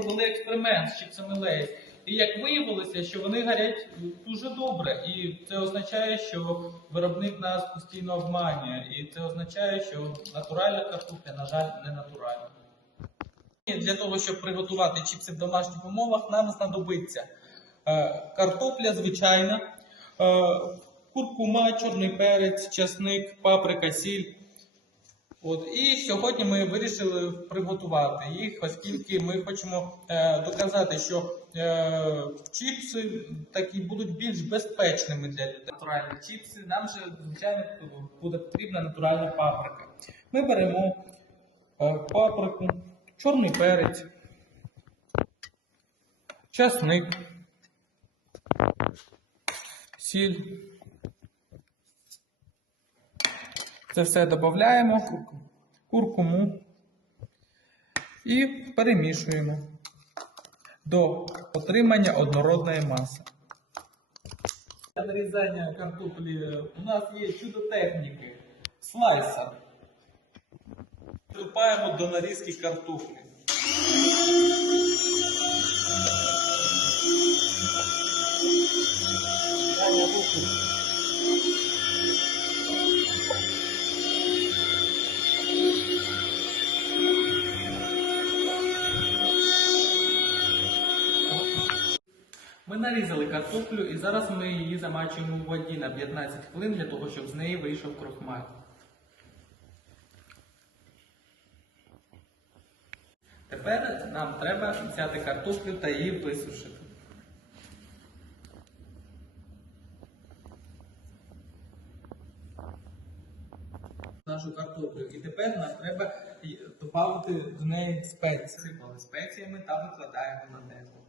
провели експеримент з чіпсами Лейс. І як виявилося, що вони гарять дуже добре, і це означає, що виробник нас постійно обманює, і це означає, що натуральна картопля, на жаль, не натуральна. Для того, щоб приготувати чіпси в домашніх умовах, нам знадобиться е, картопля звичайна, е, куркума, чорний перець, часник, паприка, сіль. От, і сьогодні ми вирішили приготувати їх, оскільки ми хочемо е, доказати, що е, чіпси такі будуть більш безпечними для людей. Натуральні чіпси, нам же, звичайно, буде потрібна натуральна паприка. Ми беремо е, паприку, чорний перець, часник, сіль. Це все додаємо, куркуму і перемішуємо до отримання однородної маси. Для нарізання картоплі у нас є чудо техніки. Слайсер. Приступаємо до нарізки картоплі. Ми нарізали картоплю і зараз ми її замачуємо в воді на 15 хвилин для того, щоб з неї вийшов крохмаль. Тепер нам треба взяти картоплю та її висушити. Нашу картоплю. І тепер нам треба додати до неї спеції. Сипали спеціями та викладаємо на деко.